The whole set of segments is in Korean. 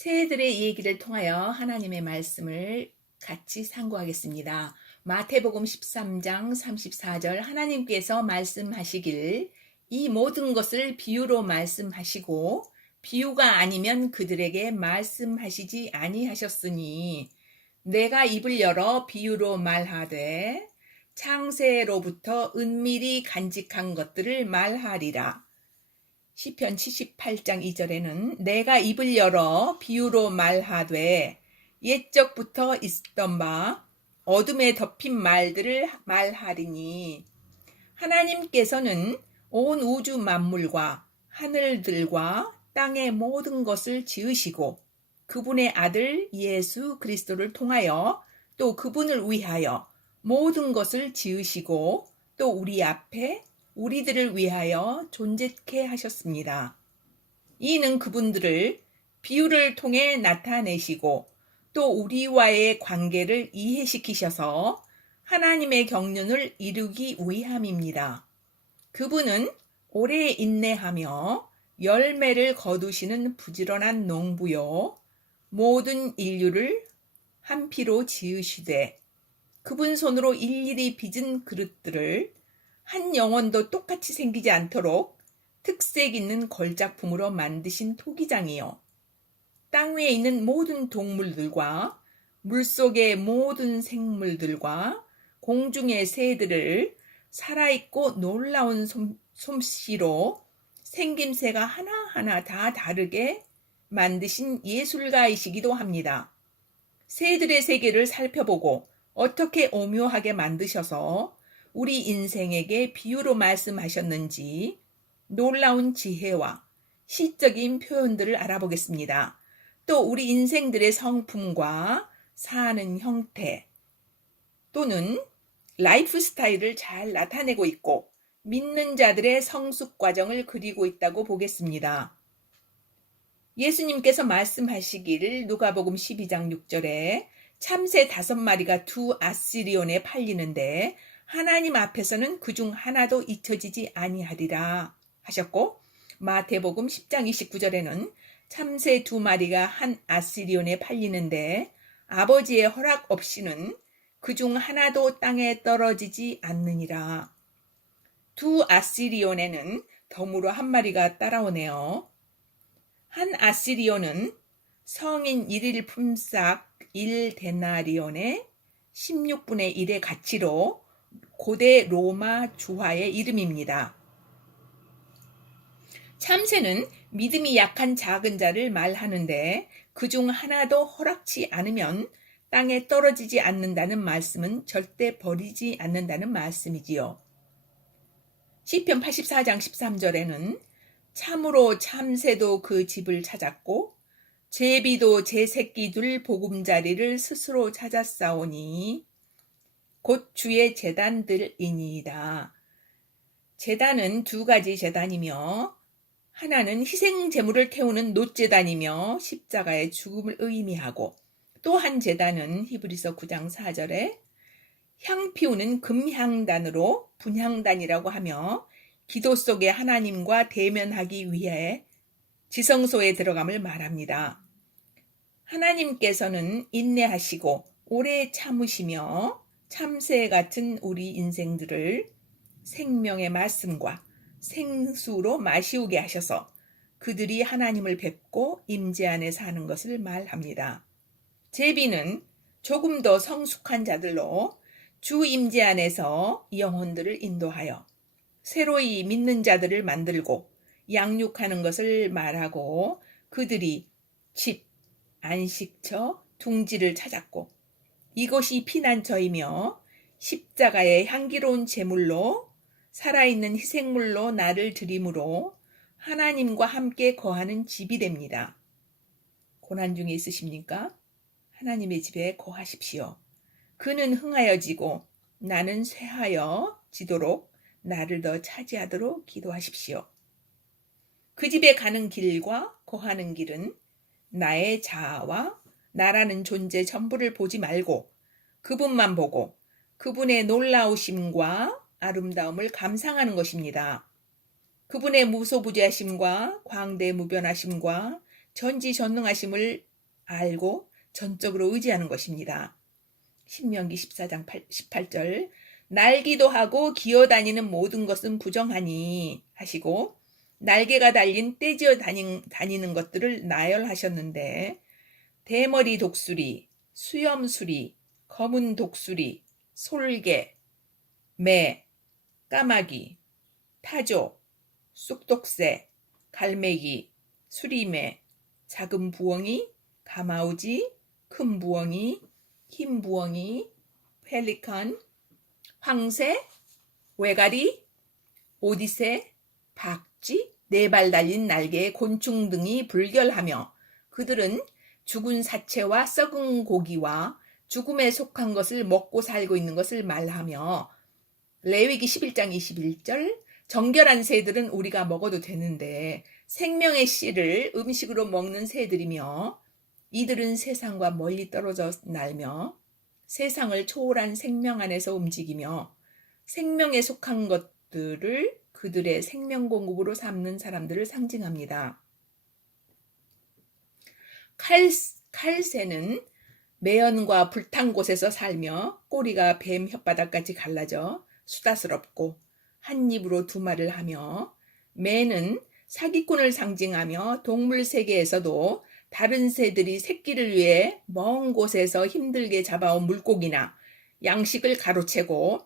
새해들의 얘기를 통하여 하나님의 말씀을 같이 상고하겠습니다. 마태복음 13장 34절 하나님께서 말씀하시길 이 모든 것을 비유로 말씀하시고 비유가 아니면 그들에게 말씀하시지 아니하셨으니 내가 입을 열어 비유로 말하되 창세로부터 은밀히 간직한 것들을 말하리라. 시편 78장 2절에는 내가 입을 열어 비유로 말하되 옛적부터 있었던 바 어둠에 덮인 말들을 말하리니 하나님께서는 온 우주 만물과 하늘들과 땅의 모든 것을 지으시고 그분의 아들 예수 그리스도를 통하여 또 그분을 위하여 모든 것을 지으시고 또 우리 앞에 우리들을 위하여 존재케 하셨습니다. 이는 그분들을 비유를 통해 나타내시고 또 우리와의 관계를 이해시키셔서 하나님의 경륜을 이루기 위함입니다. 그분은 오래 인내하며 열매를 거두시는 부지런한 농부요 모든 인류를 한 피로 지으시되 그분 손으로 일일이 빚은 그릇들을 한 영혼도 똑같이 생기지 않도록 특색 있는 걸작품으로 만드신 토기장이요 땅 위에 있는 모든 동물들과 물속의 모든 생물들과 공중의 새들을 살아있고 놀라운 솜씨로 생김새가 하나하나 다 다르게 만드신 예술가이시기도 합니다. 새들의 세계를 살펴보고 어떻게 오묘하게 만드셔서 우리 인생에게 비유로 말씀하셨는지 놀라운 지혜와 시적인 표현들을 알아보겠습니다. 또 우리 인생들의 성품과 사는 형태 또는 라이프 스타일을 잘 나타내고 있고 믿는 자들의 성숙 과정을 그리고 있다고 보겠습니다. 예수님께서 말씀하시기를 누가복음 12장 6절에 참새 5마리가 2 아시리온에 팔리는데 하나님 앞에서는 그중 하나도 잊혀지지 아니하리라 하셨고 마태복음 10장 29절에는 참새 2마리가 1 아시리온에 팔리는데 아버지의 허락 없이는 그중 하나도 땅에 떨어지지 않느니라. 2 아시리온에는 덤으로 1마리가 따라오네요. 1 아시리온은 성인 1일 품삯 1데나리온의 16분의 1의 가치로 고대 로마 주화의 이름입니다. 참새는 믿음이 약한 작은 자를 말하는데 그중 하나도 허락치 않으면 땅에 떨어지지 않는다는 말씀은 절대 버리지 않는다는 말씀이지요. 시편 84장 13절에는 참으로 참새도 그 집을 찾았고 제비도 제 새끼들 보금자리를 스스로 찾았사오니 곧 주의 제단들이니이다. 제단은 2가지 제단이며 하나는 희생 제물을 태우는 놋제단이며 십자가의 죽음을 의미하고 또 한 제단은 히브리서 9장 4절에 향 피우는 금향단으로 분향단이라고 하며 기도 속에 하나님과 대면하기 위해 지성소에 들어감을 말합니다. 하나님께서는 인내하시고 오래 참으시며 참새 같은 우리 인생들을 생명의 말씀과 생수로 마시우게 하셔서 그들이 하나님을 뵙고 임재 안에 사는 것을 말합니다. 제비는 조금 더 성숙한 자들로 주 임재 안에서 영혼들을 인도하여 새로이 믿는 자들을 만들고 양육하는 것을 말하고 그들이 집, 안식처, 둥지를 찾았고 이것이 피난처이며 십자가의 향기로운 제물로 살아있는 희생물로 나를 드림으로 하나님과 함께 거하는 집이 됩니다. 고난 중에 있으십니까? 하나님의 집에 거하십시오. 그는 흥하여지고 나는 쇠하여지도록 나를 더 차지하도록 기도하십시오. 그 집에 가는 길과 거하는 길은 나의 자아와 나라는 존재 전부를 보지 말고 그분만 보고 그분의 놀라우심과 아름다움을 감상하는 것입니다. 그분의 무소부재하심과 광대무변하심과 전지전능하심을 알고 전적으로 의지하는 것입니다. 신명기 14장 18절 날기도 하고 기어다니는 모든 것은 부정하니 하시고 날개가 달린 떼지어 다니는 것들을 나열하셨는데 대머리 독수리, 수염수리, 검은 독수리, 솔개, 매, 까마귀, 타조, 쑥독새, 갈매기, 수리매, 작은 부엉이, 가마우지, 큰 부엉이, 흰 부엉이, 펠리컨, 황새, 외가리, 오디세, 박쥐, 네 발 달린 날개의 곤충 등이 불결하며 그들은 죽은 사체와 썩은 고기와 죽음에 속한 것을 먹고 살고 있는 것을 말하며 레위기 11장 21절 정결한 새들은 우리가 먹어도 되는데 생명의 씨를 음식으로 먹는 새들이며 이들은 세상과 멀리 떨어져 날며 세상을 초월한 생명 안에서 움직이며 생명에 속한 것들을 그들의 생명 공급으로 삼는 사람들을 상징합니다. 칼새는 매연과 불탄 곳에서 살며 꼬리가 뱀 혓바닥까지 갈라져 수다스럽고 한 입으로 두 말을 하며 매는 사기꾼을 상징하며 동물 세계에서도 다른 새들이 새끼를 위해 먼 곳에서 힘들게 잡아온 물고기나 양식을 가로채고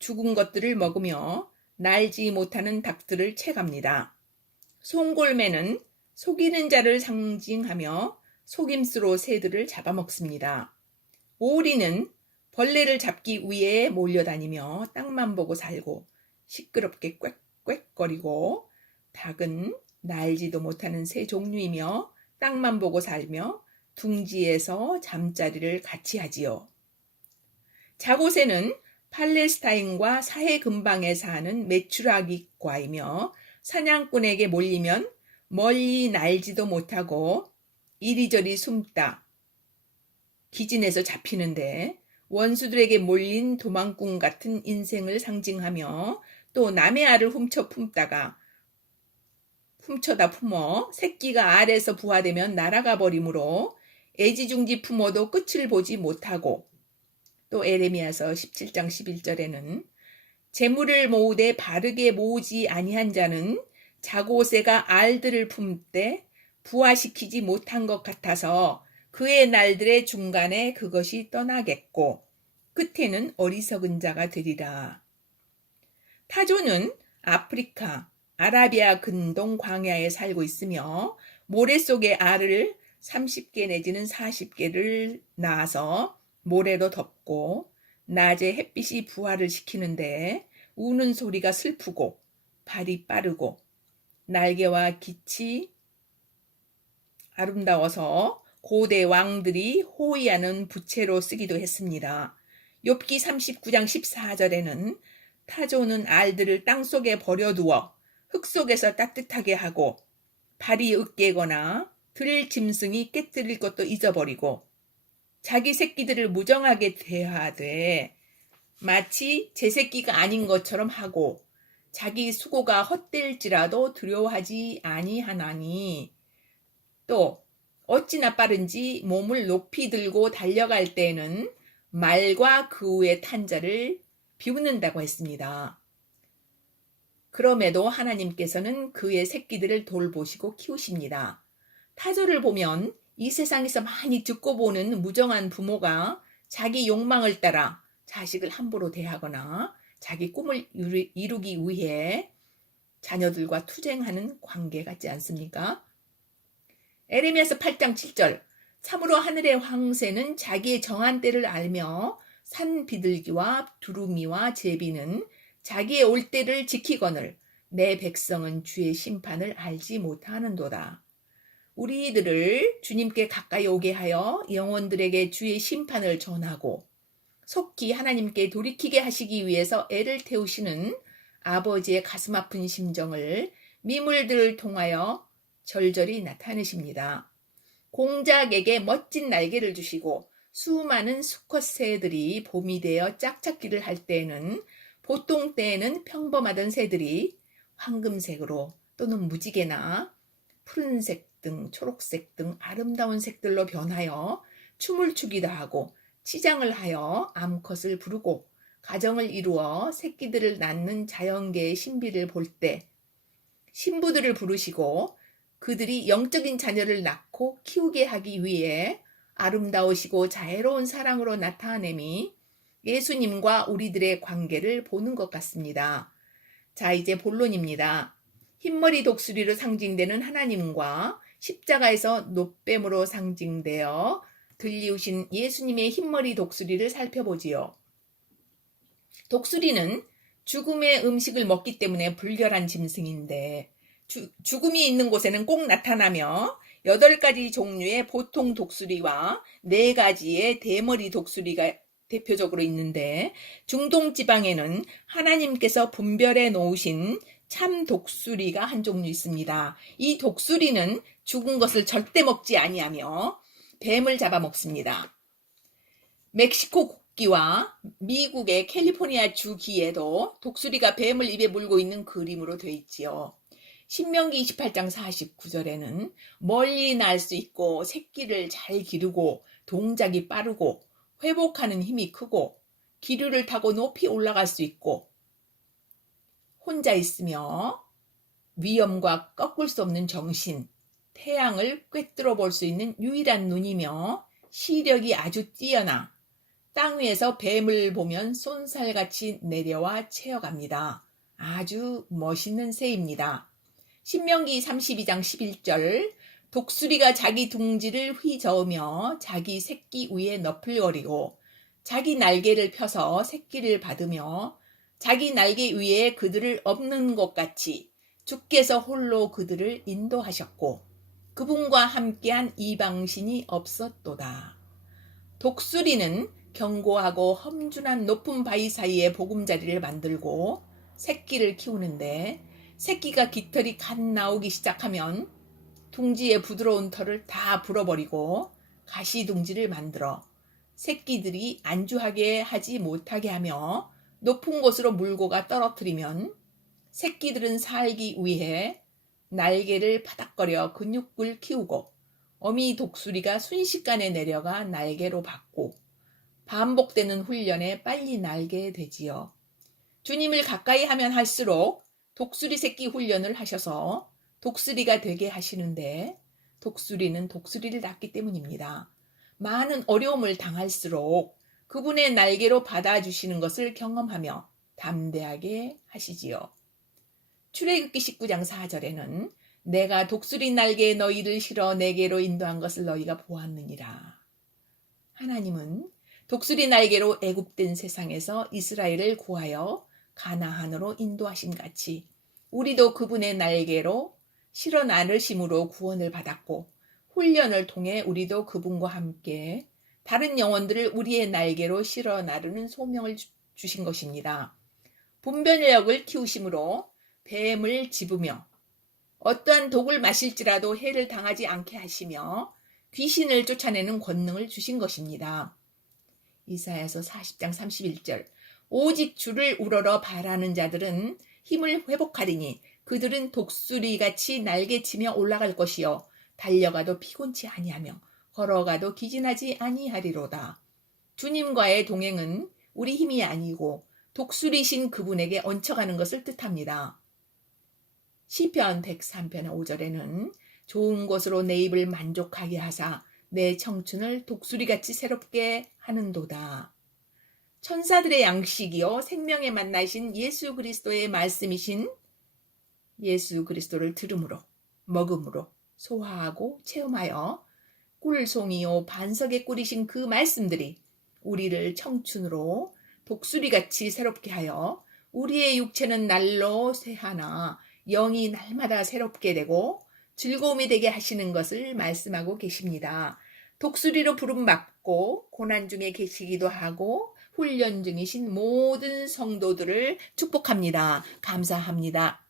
죽은 것들을 먹으며 날지 못하는 닭들을 채갑니다. 송골매는 속이는 자를 상징하며 속임수로 새들을 잡아먹습니다. 오리는 벌레를 잡기 위해 몰려다니며 땅만 보고 살고 시끄럽게 꽥꽥거리고 닭은 날지도 못하는 새 종류이며 땅만 보고 살며 둥지에서 잠자리를 같이 하지요. 자고새는 팔레스타인과 사해 근방에 사는 메추라기과이며 사냥꾼에게 몰리면 멀리 날지도 못하고 이리저리 숨다 기진에서 잡히는데 원수들에게 몰린 도망꾼 같은 인생을 상징하며 또 남의 알을 훔쳐다 품어 새끼가 알에서 부화되면 날아가 버리므로 애지중지 품어도 끝을 보지 못하고 또 에레미야서 17장 11절에는 재물을 모으되 바르게 모으지 아니한 자는 자고새가 알들을 품되 부화시키지 못한 것 같아서 그의 날들의 중간에 그것이 떠나겠고 끝에는 어리석은 자가 되리라. 타조는 아프리카, 아라비아 근동 광야에 살고 있으며 모래 속에 알을 30개 내지는 40개를 낳아서 모래로 덮고 낮에 햇빛이 부화를 시키는데 우는 소리가 슬프고 발이 빠르고 날개와 깃이 아름다워서 고대 왕들이 호위하는 부채로 쓰기도 했습니다. 욥기 39장 14절에는 타조는 알들을 땅속에 버려두어 흙 속에서 따뜻하게 하고 발이 으깨거나 들짐승이 깨뜨릴 것도 잊어버리고 자기 새끼들을 무정하게 대하되 마치 제 새끼가 아닌 것처럼 하고 자기 수고가 헛될지라도 두려워하지 아니하나니 또 어찌나 빠른지 몸을 높이 들고 달려갈 때에는 말과 그 후에 탄 자를 비웃는다고 했습니다. 그럼에도 하나님께서는 그의 새끼들을 돌보시고 키우십니다. 타조를 보면 이 세상에서 많이 듣고 보는 무정한 부모가 자기 욕망을 따라 자식을 함부로 대하거나 자기 꿈을 이루기 위해 자녀들과 투쟁하는 관계 같지 않습니까? 에레미야서 8장 7절 참으로 하늘의 황새는 자기의 정한 때를 알며 산 비둘기와 두루미와 제비는 자기의 올 때를 지키거늘 내 백성은 주의 심판을 알지 못하는도다. 우리들을 주님께 가까이 오게 하여 영혼들에게 주의 심판을 전하고 속히 하나님께 돌이키게 하시기 위해서 애를 태우시는 아버지의 가슴 아픈 심정을 미물들을 통하여 절절히 나타내십니다. 공작에게 멋진 날개를 주시고 수많은 수컷 새들이 봄이 되어 짝짓기를 할 때에는 보통 때에는 평범하던 새들이 황금색으로 또는 무지개나 푸른색 등 초록색 등 아름다운 색들로 변하여 춤을 추기도 하고 치장을 하여 암컷을 부르고 가정을 이루어 새끼들을 낳는 자연계의 신비를 볼 때 신부들을 부르시고 그들이 영적인 자녀를 낳고 키우게 하기 위해 아름다우시고 자애로운 사랑으로 나타내미 예수님과 우리들의 관계를 보는 것 같습니다. 자, 이제 본론입니다. 흰머리 독수리로 상징되는 하나님과 십자가에서 노뱀으로 상징되어 들리우신 예수님의 흰머리 독수리를 살펴보지요. 독수리는 죽음의 음식을 먹기 때문에 불결한 짐승인데 죽음이 있는 곳에는 꼭 나타나며 8가지 종류의 보통 독수리와 4가지의 대머리 독수리가 대표적으로 있는데 중동 지방에는 하나님께서 분별해 놓으신 참 독수리가 한 종류 있습니다. 이 독수리는 죽은 것을 절대 먹지 아니하며 뱀을 잡아먹습니다. 멕시코 국기와 미국의 캘리포니아 주기에도 독수리가 뱀을 입에 물고 있는 그림으로 되어 있지요. 신명기 28장 49절에는 멀리 날 수 있고 새끼를 잘 기르고 동작이 빠르고 회복하는 힘이 크고 기류를 타고 높이 올라갈 수 있고 혼자 있으며 위험과 꺾을 수 없는 정신, 태양을 꿰뚫어 볼 수 있는 유일한 눈이며 시력이 아주 뛰어나 땅 위에서 뱀을 보면 쏜살같이 내려와 채어갑니다. 아주 멋있는 새입니다. 신명기 32장 11절 독수리가 자기 둥지를 휘저으며 자기 새끼 위에 너풀거리고 자기 날개를 펴서 새끼를 받으며 자기 날개 위에 그들을 엎는 것 같이 주께서 홀로 그들을 인도하셨고 그분과 함께한 이방신이 없었도다. 독수리는 견고하고 험준한 높은 바위 사이에 보금자리를 만들고 새끼를 키우는데 새끼가 깃털이 갓 나오기 시작하면 둥지의 부드러운 털을 다 불어버리고 가시둥지를 만들어 새끼들이 안주하게 하지 못하게 하며 높은 곳으로 물고 가 떨어뜨리면 새끼들은 살기 위해 날개를 파닥거려 근육을 키우고 어미 독수리가 순식간에 내려가 날개로 받고 반복되는 훈련에 빨리 날게 되지요. 주님을 가까이 하면 할수록 독수리 새끼 훈련을 하셔서 독수리가 되게 하시는데 독수리는 독수리를 낳기 때문입니다. 많은 어려움을 당할수록 그분의 날개로 받아주시는 것을 경험하며 담대하게 하시지요. 출애굽기 19장 4절에는 내가 독수리 날개에 너희를 실어 내게로 인도한 것을 너희가 보았느니라. 하나님은 독수리 날개로 애굽된 세상에서 이스라엘을 구하여 가나안으로 인도하신 같이 우리도 그분의 날개로 실어 나르심으로 구원을 받았고 훈련을 통해 우리도 그분과 함께 다른 영혼들을 우리의 날개로 실어 나르는 소명을 주신 것입니다. 분별력을 키우심으로 뱀을 집으며 어떠한 독을 마실지라도 해를 당하지 않게 하시며 귀신을 쫓아내는 권능을 주신 것입니다. 이사야서 40장 31절 오직 주를 우러러 바라는 자들은 힘을 회복하리니 그들은 독수리같이 날개치며 올라갈 것이요 달려가도 피곤치 아니하며 걸어가도 기진하지 아니하리로다. 주님과의 동행은 우리 힘이 아니고 독수리신 그분에게 얹혀가는 것을 뜻합니다. 시편 103편 5절에는 좋은 것으로 내 입을 만족하게 하사 내 청춘을 독수리같이 새롭게 하는도다. 천사들의 양식이요 생명의 만나신 예수 그리스도의 말씀이신 예수 그리스도를 들음으로 먹음으로 소화하고 체험하여 꿀송이요 반석에 꿀이신 그 말씀들이 우리를 청춘으로 독수리같이 새롭게 하여 우리의 육체는 날로 쇠하나 영이 날마다 새롭게 되고 즐거움이 되게 하시는 것을 말씀하고 계십니다. 독수리로 부름받고 고난 중에 계시기도 하고 훈련 중이신 모든 성도들을 축복합니다. 감사합니다.